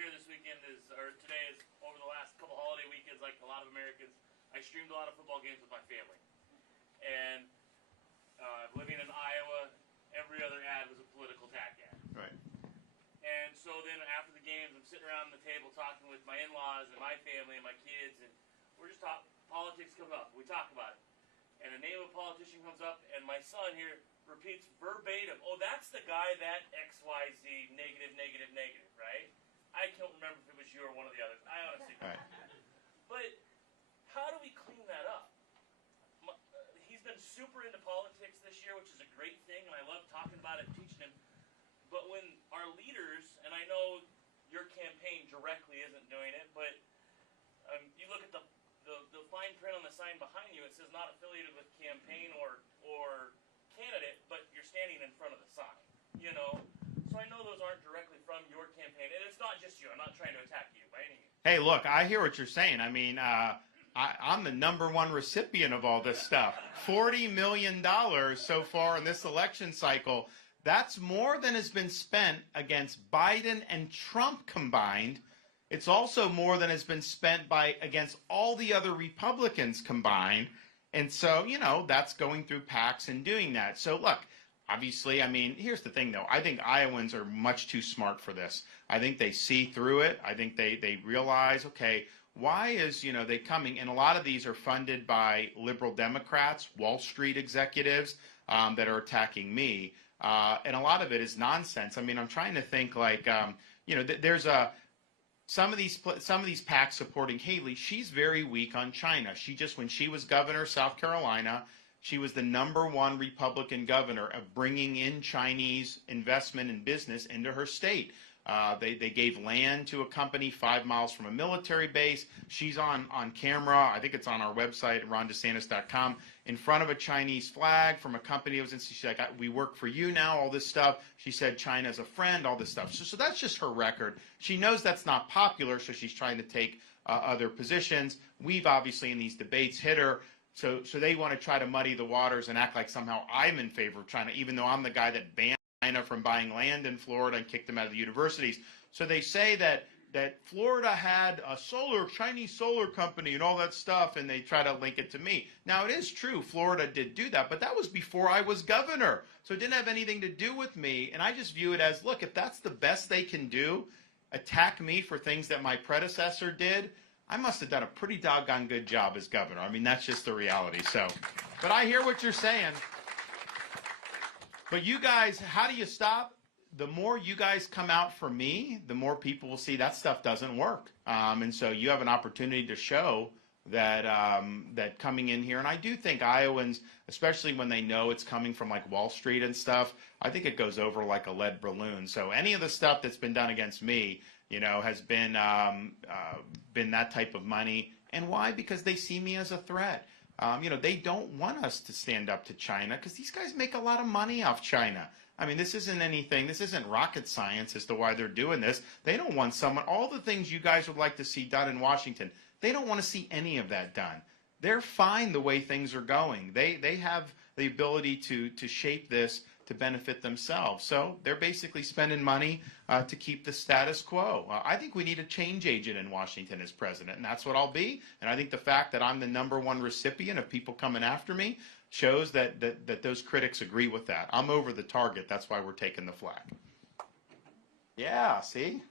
here this weekend today is over the last couple holiday weekends, like a lot of Americans, I streamed a lot of football games with my family. And living in Iowa, every other ad was a political tack ad. Right. And so then after the games, I'm sitting around the table talking with my in-laws and my family and my kids, and we're just talking, politics comes up. We talk about it. And a name of a politician comes up, and my son here repeats verbatim, oh, that's the guy that XYZ, negative, negative, negative, right? I can't remember if it was you or one of the others. I honestly don't. Right. But how do we clean that up? He's been super into politics this year, which is a great thing, and I love talking about it and teaching him. But when our leaders, and I know your campaign directly isn't doing it, but you look at the fine print on the sign behind you, it says not affiliated with campaign or candidate, but you're standing in front of the sign, you know? So I know those aren't directly from your campaign, and it's not just you. I'm not trying to attack you by any means. Hey, look, I hear what you're saying. I mean, I'm the #1 recipient of all this stuff. $40 million so far in this election cycle. That's more than has been spent against Biden and Trump combined. It's also more than has been spent against all the other Republicans combined. And so, you know, that's going through PACs and doing that. So, look, obviously, I mean, here's the thing, though. I think Iowans are much too smart for this. I think they see through it. I think they realize, okay, why is, you know, they coming? And a lot of these are funded by liberal Democrats, Wall Street executives that are attacking me. And a lot of it is nonsense. I mean, I'm trying to think like, you know, there's some of these PACs supporting Haley. She's very weak on China. When she was governor of South Carolina, she was the #1 Republican governor of bringing in Chinese investment and business into her state. They gave land to a company 5 miles from a military base. She's on camera, I think it's on our website, rondesantis.com, in front of a Chinese flag from a company that was in. She's like, we work for you now, all this stuff. She said China's a friend, all this stuff. So that's just her record. She knows that's not popular, so she's trying to take other positions. We've obviously in these debates hit her. So they want to try to muddy the waters and act like somehow I'm in favor of China, even though I'm the guy that banned China from buying land in Florida and kicked them out of the universities. So they say that Florida had a Chinese solar company and all that stuff, and they try to link it to me. Now, it is true, Florida did do that, but that was before I was governor. So it didn't have anything to do with me, and I just view it as, look, if that's the best they can do, attack me for things that my predecessor did, I must have done a pretty doggone good job as governor. I mean, that's just the reality. So, but I hear what you're saying. But you guys, how do you stop? The more you guys come out for me, the more people will see that stuff doesn't work. And so you have an opportunity to show that that coming in here, and I do think Iowans, especially when they know it's coming from like Wall Street and stuff, I think it goes over like a lead balloon. So any of the stuff that's been done against me, you know, has been that type of money. And why? Because they see me as a threat. You know, they don't want us to stand up to China because these guys make a lot of money off China. I mean, this isn't rocket science as to why they're doing this. They don't want all the things you guys would like to see done in Washington, they don't want to see any of that done. They're fine the way things are going. They have the ability to shape this to benefit themselves. So they're basically spending money to keep the status quo. I think we need a change agent in Washington as president, and that's what I'll be. And I think the fact that I'm the #1 recipient of people coming after me shows that those critics agree with that. I'm over the target. That's why we're taking the flag. Yeah, see?